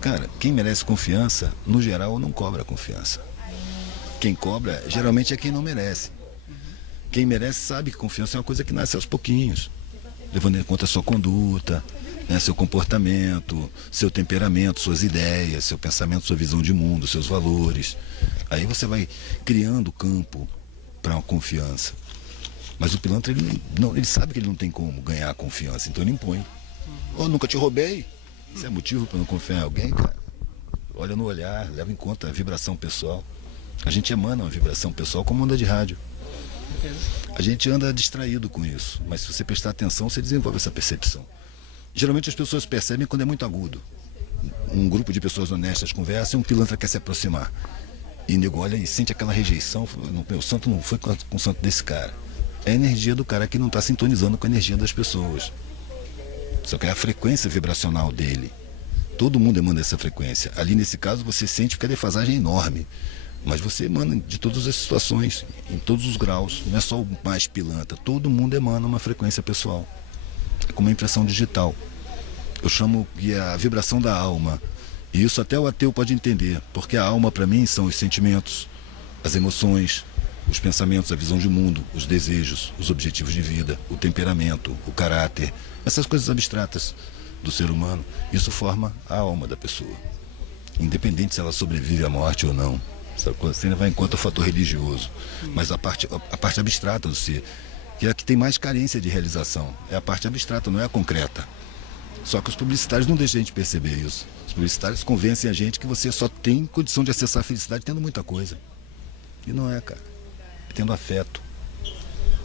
Cara, quem merece confiança, no geral, não cobra confiança. Quem cobra, geralmente, é quem não merece. Quem merece sabe que confiança é uma coisa que nasce aos pouquinhos, levando em conta a sua conduta, né, seu comportamento, seu temperamento, suas ideias, seu pensamento, sua visão de mundo, seus valores. Aí você vai criando campo para uma confiança. Mas o pilantra, ele sabe que ele não tem como ganhar a confiança, então ele impõe. Oh, nunca te roubei. Isso é motivo para não confiar em alguém, cara? Olha no olhar, leva em conta a vibração pessoal. A gente emana uma vibração pessoal como onda de rádio. A gente anda distraído com isso, mas se você prestar atenção, você desenvolve essa percepção. Geralmente as pessoas percebem quando é muito agudo. Um grupo de pessoas honestas conversa e um pilantra quer se aproximar. E o nego olha e sente aquela rejeição. Meu santo não foi com o santo desse cara. É a energia do cara que não está sintonizando com a energia das pessoas. Só que é a frequência vibracional dele. Todo mundo emana essa frequência. Ali nesse caso você sente que a defasagem é enorme. Mas você emana de todas as situações, em todos os graus. Não é só o mais pilantra. Todo mundo emana uma frequência pessoal. É como uma impressão digital. Eu chamo que é a vibração da alma. E isso até o ateu pode entender. Porque a alma para mim são os sentimentos, as emoções, os pensamentos, a visão de mundo, os desejos, os objetivos de vida, o temperamento, o caráter. Essas coisas abstratas do ser humano. Isso forma a alma da pessoa. Independente se ela sobrevive à morte ou não. Você ainda vai em conta o fator religioso. Mas a parte abstrata do ser, que é a que tem mais carência de realização. É a parte abstrata, não é a concreta. Só que os publicitários não deixam a gente perceber isso. Os publicitários convencem a gente que você só tem condição de acessar a felicidade tendo muita coisa. E não é, cara. É tendo afeto.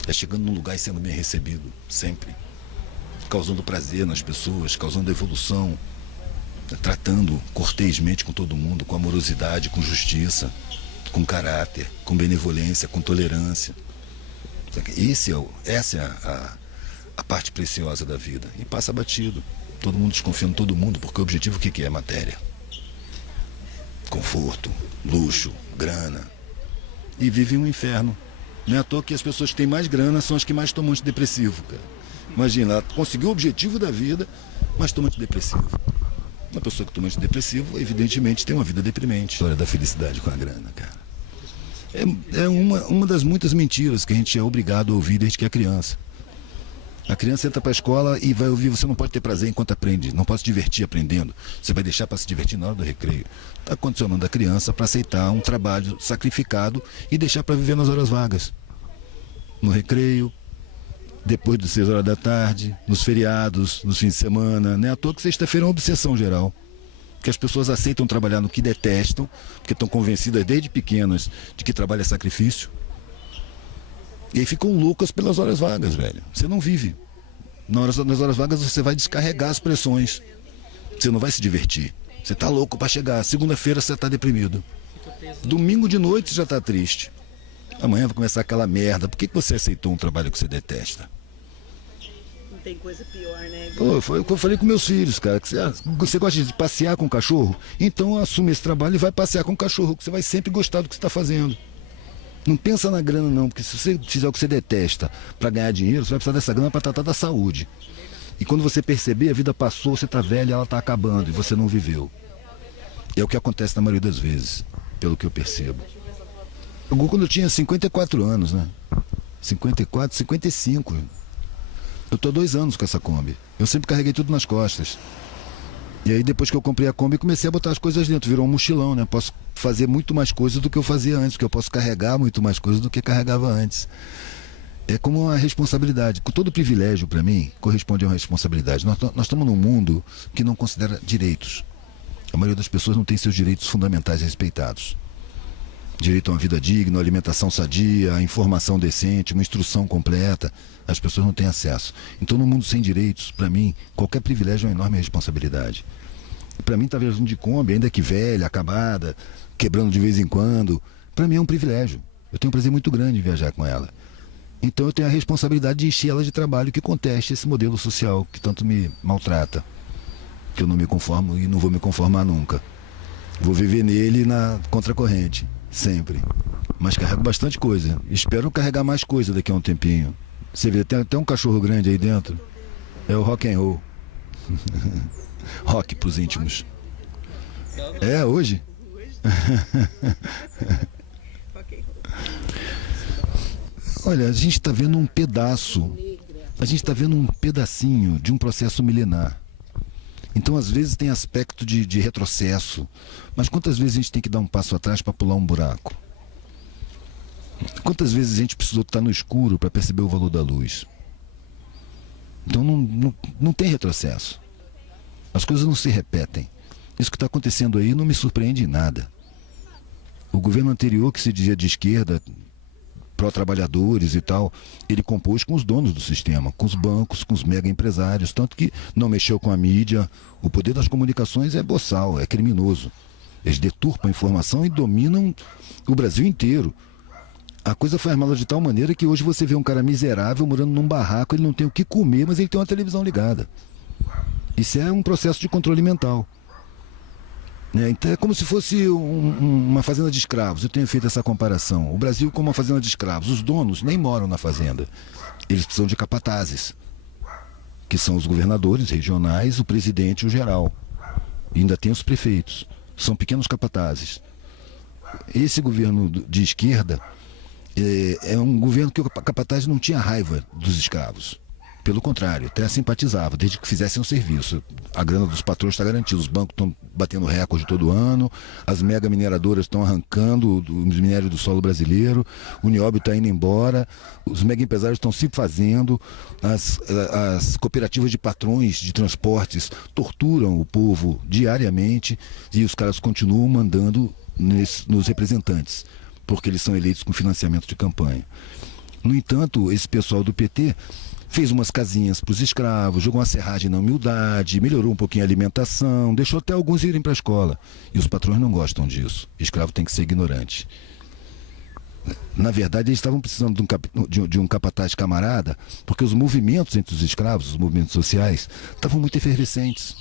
É chegando num lugar e sendo bem recebido, sempre. Causando prazer nas pessoas, causando evolução, tratando cortesmente com todo mundo, com amorosidade, com justiça, com caráter, com benevolência, com tolerância. Essa é a parte preciosa da vida. E passa batido. Todo mundo desconfiando de todo mundo, porque o objetivo o que é? Matéria. Conforto, luxo, grana. E vive um inferno. Não é à toa que as pessoas que têm mais grana são as que mais tomam antidepressivo, cara. Imagina, ela conseguiu o objetivo da vida, mas toma antidepressivo. Uma pessoa que toma antidepressivo, evidentemente, tem uma vida deprimente. A história da felicidade com a grana, cara. É uma das muitas mentiras que a gente é obrigado a ouvir desde que é criança. A criança entra para a escola e vai ouvir: você não pode ter prazer enquanto aprende, não pode se divertir aprendendo, você vai deixar para se divertir na hora do recreio. Está condicionando a criança para aceitar um trabalho sacrificado e deixar para viver nas horas vagas. No recreio, depois das 6 horas da tarde, nos feriados, nos fins de semana. Não é à toa que sexta-feira é uma obsessão geral. Que as pessoas aceitam trabalhar no que detestam, porque estão convencidas desde pequenas de que trabalho é sacrifício. E aí ficam loucas pelas horas vagas, velho. Você não vive. Nas horas vagas você vai descarregar as pressões. Você não vai se divertir. Você está louco para chegar. Segunda-feira você está deprimido. Domingo de noite você já está triste. Amanhã vai começar aquela merda. Por que você aceitou um trabalho que você detesta? Não tem coisa pior, né? Pô, foi o que eu falei com meus filhos, cara. Que você gosta de passear com o cachorro? Então assume esse trabalho e vai passear com o cachorro, que você vai sempre gostar do que você está fazendo. Não pensa na grana não, porque se você fizer o que você detesta para ganhar dinheiro, você vai precisar dessa grana para tratar da saúde. E quando você perceber, a vida passou, você está velho, ela está acabando e você não viveu. É o que acontece na maioria das vezes, pelo que eu percebo. Quando eu tinha 54 anos, né? 54, 55. Eu tô há 2 anos com essa Kombi. Eu sempre carreguei tudo nas costas. E aí depois que eu comprei a Kombi, comecei a botar as coisas dentro. Virou um mochilão, né? Posso fazer muito mais coisas do que eu fazia antes, porque eu posso carregar muito mais coisas do que carregava antes. É como uma responsabilidade. Todo privilégio, para mim, corresponde a uma responsabilidade. Nós estamos num mundo que não considera direitos. A maioria das pessoas não tem seus direitos fundamentais respeitados. Direito a uma vida digna, uma alimentação sadia, a informação decente, uma instrução completa. As pessoas não têm acesso. Então, no mundo sem direitos, para mim, qualquer privilégio é uma enorme responsabilidade. Para mim, estar viajando de Kombi, ainda que velha, acabada, quebrando de vez em quando, para mim é um privilégio. Eu tenho um prazer muito grande em viajar com ela. Então, eu tenho a responsabilidade de encher ela de trabalho que conteste esse modelo social que tanto me maltrata. Que eu não me conformo e não vou me conformar nunca. Vou viver nele na contracorrente. Sempre. Mas carrego bastante coisa. Espero carregar mais coisa daqui a um tempinho. Você vê, tem até um cachorro grande aí dentro. É o rock and roll. Rock pros íntimos. É, hoje? Hoje. Ok. Olha, a gente está vendo um pedaço, a gente está vendo um pedacinho de um processo milenar. Então, às vezes, tem aspecto de retrocesso. Mas quantas vezes a gente tem que dar um passo atrás para pular um buraco? Quantas vezes a gente precisou estar no escuro para perceber o valor da luz? Então, não tem retrocesso. As coisas não se repetem. Isso que está acontecendo aí não me surpreende em nada. O governo anterior, que se dizia de esquerda, pró-trabalhadores e tal, ele compôs com os donos do sistema, com os bancos, com os mega empresários, tanto que não mexeu com a mídia. O poder das comunicações é boçal, é criminoso. Eles deturpam a informação e dominam o Brasil inteiro. A coisa foi armada de tal maneira que hoje você vê um cara miserável morando num barraco, ele não tem o que comer, mas ele tem uma televisão ligada. Isso é um processo de controle mental. Então é como se fosse uma fazenda de escravos. Eu tenho feito essa comparação. O Brasil como uma fazenda de escravos. Os donos nem moram na fazenda. Eles precisam de capatazes, que são os governadores regionais, o presidente e o geral. E ainda tem os prefeitos. São pequenos capatazes. Esse governo de esquerda é um governo que o capataz não tinha raiva dos escravos. Pelo contrário, até simpatizava, desde que fizessem o serviço. A grana dos patrões está garantida, os bancos estão batendo recorde todo ano, as mega mineradoras estão arrancando os minérios do solo brasileiro, o nióbio está indo embora, os mega empresários estão se fazendo, as cooperativas de patrões de transportes torturam o povo diariamente e os caras continuam mandando nos representantes, porque eles são eleitos com financiamento de campanha. No entanto, esse pessoal do PT fez umas casinhas para os escravos, jogou uma serragem na humildade, melhorou um pouquinho a alimentação, deixou até alguns irem para a escola. E os patrões não gostam disso. Escravo tem que ser ignorante. Na verdade, eles estavam precisando de um capataz camarada, porque os movimentos entre os escravos, os movimentos sociais, estavam muito efervescentes.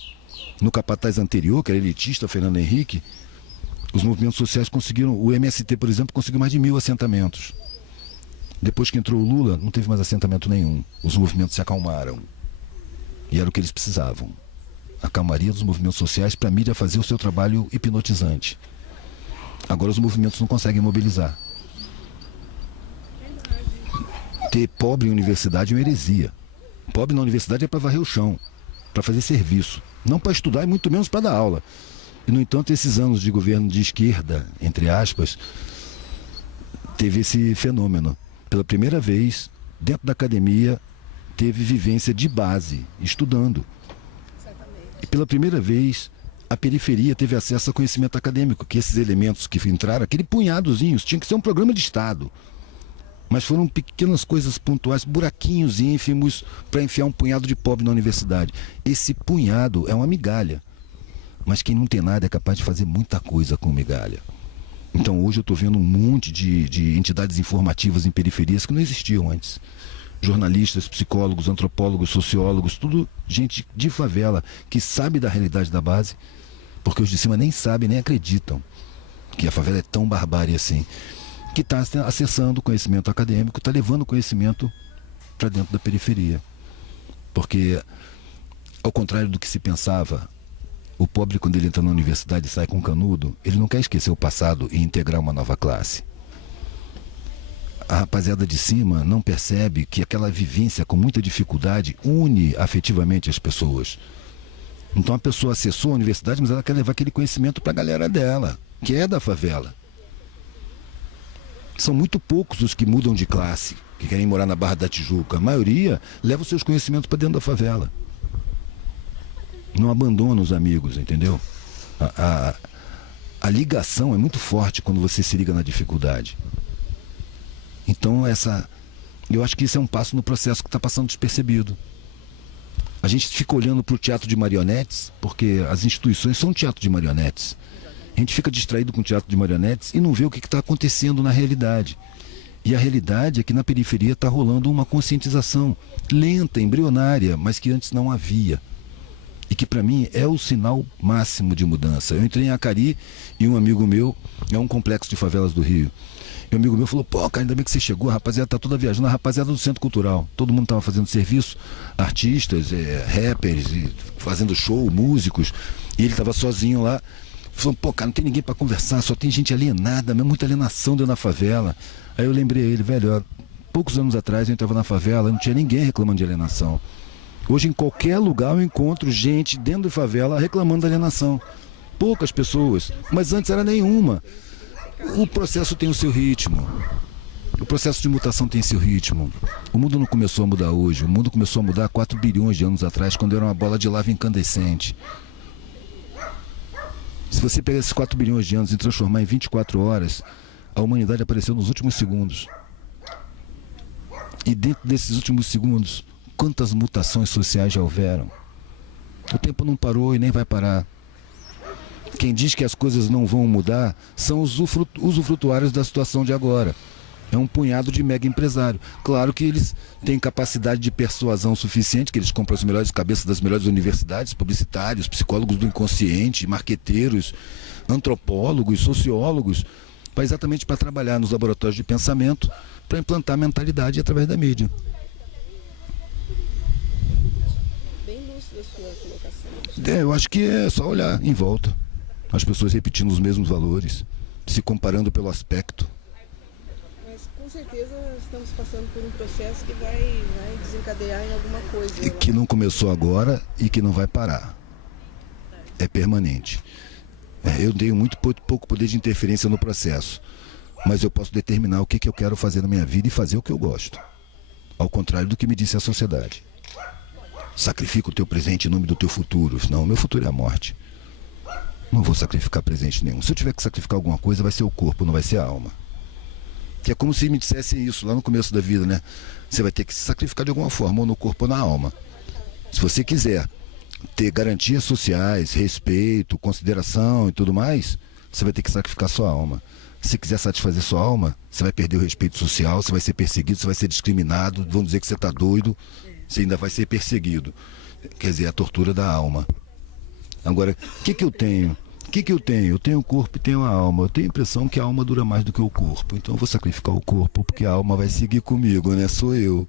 No capataz anterior, que era elitista, Fernando Henrique, os movimentos sociais conseguiram, o MST, por exemplo, conseguiu mais de 1000 assentamentos. Depois que entrou o Lula, não teve mais assentamento nenhum. Os movimentos se acalmaram. E era o que eles precisavam. A calmaria dos movimentos sociais para a mídia fazer o seu trabalho hipnotizante. Agora os movimentos não conseguem mobilizar. Ter pobre em universidade é uma heresia. Pobre na universidade é para varrer o chão, para fazer serviço. Não para estudar e muito menos para dar aula. E, no entanto, esses anos de governo de esquerda, entre aspas, teve esse fenômeno. Pela primeira vez, dentro da academia, teve vivência de base, estudando. E pela primeira vez, a periferia teve acesso a conhecimento acadêmico, que esses elementos que entraram, aquele punhadozinho, tinha que ser um programa de Estado. Mas foram pequenas coisas pontuais, buraquinhos ínfimos, para enfiar um punhado de pobre na universidade. Esse punhado é uma migalha. Mas quem não tem nada é capaz de fazer muita coisa com migalha. Então hoje eu estou vendo um monte de entidades informativas em periferias que não existiam antes. Jornalistas, psicólogos, antropólogos, sociólogos, tudo gente de favela que sabe da realidade da base, porque os de cima nem sabem, nem acreditam que a favela é tão barbárie assim, que está acessando o conhecimento acadêmico, está levando conhecimento para dentro da periferia. Porque, ao contrário do que se pensava, o pobre, quando ele entra na universidade e sai com canudo, ele não quer esquecer o passado e integrar uma nova classe. A rapaziada de cima não percebe que aquela vivência com muita dificuldade une afetivamente as pessoas. Então a pessoa acessou a universidade, mas ela quer levar aquele conhecimento para a galera dela, que é da favela. São muito poucos os que mudam de classe, que querem morar na Barra da Tijuca. A maioria leva os seus conhecimentos para dentro da favela. Não abandona os amigos, entendeu? A ligação é muito forte quando você se liga na dificuldade. Então eu acho que isso é um passo no processo que está passando despercebido. A gente fica olhando para o teatro de marionetes, porque as instituições são um teatro de marionetes. A gente fica distraído com o teatro de marionetes e não vê o que está acontecendo na realidade. E a realidade é que na periferia está rolando uma conscientização lenta, embrionária, mas que antes não havia. E que para mim é o sinal máximo de mudança. Eu entrei em Acari e um amigo meu, é um complexo de favelas do Rio. E um amigo meu falou, pô, cara, ainda bem que você chegou, a rapaziada tá toda viajando, a rapaziada do Centro Cultural. Todo mundo tava fazendo serviço, artistas, rappers, fazendo show, músicos. E ele tava sozinho lá. Falando, pô, cara, não tem ninguém para conversar, só tem gente alienada, muita alienação dentro da favela. Aí eu lembrei a ele, velho, poucos anos atrás eu entrava na favela, não tinha ninguém reclamando de alienação. Hoje em qualquer lugar eu encontro gente dentro da favela reclamando da alienação. Poucas pessoas, mas antes era nenhuma. O processo tem o seu ritmo. O processo de mutação tem seu ritmo. O mundo não começou a mudar hoje. O mundo começou a mudar 4 bilhões de anos atrás, quando era uma bola de lava incandescente. Se você pegar esses 4 bilhões de anos e transformar em 24 horas, a humanidade apareceu nos últimos segundos. E dentro desses últimos segundos, quantas mutações sociais já houveram? O tempo não parou e nem vai parar. Quem diz que as coisas não vão mudar são os usufrutuários da situação de agora. É um punhado de mega empresário. Claro que eles têm capacidade de persuasão suficiente, que eles compram as melhores cabeças das melhores universidades, publicitários, psicólogos do inconsciente, marqueteiros, antropólogos, sociólogos, exatamente para trabalhar nos laboratórios de pensamento, para implantar mentalidade através da mídia. Bem lúcida a sua colocação. Eu acho que é só olhar em volta. As pessoas repetindo os mesmos valores, se comparando pelo aspecto. Com certeza estamos passando por um processo que vai desencadear em alguma coisa. E que não começou agora e que não vai parar. É permanente. Eu tenho muito pouco poder de interferência no processo, mas eu posso determinar o que eu quero fazer na minha vida e fazer o que eu gosto. Ao contrário do que me disse a sociedade. Sacrifica o teu presente em nome do teu futuro. Não, o meu futuro é a morte. Não vou sacrificar presente nenhum. Se eu tiver que sacrificar alguma coisa, vai ser o corpo, não vai ser a alma. Que é como se me dissessem isso lá no começo da vida, né? Você vai ter que se sacrificar de alguma forma, ou no corpo ou na alma. Se você quiser ter garantias sociais, respeito, consideração e tudo mais, você vai ter que sacrificar sua alma. Se quiser satisfazer sua alma, você vai perder o respeito social, você vai ser perseguido, você vai ser discriminado, vão dizer que você está doido, você ainda vai ser perseguido. Quer dizer, a tortura da alma. Agora, o que eu tenho? O que eu tenho? Eu tenho o corpo e tenho a alma. Eu tenho a impressão que a alma dura mais do que o corpo. Então eu vou sacrificar o corpo, porque a alma vai seguir comigo, né? Sou eu.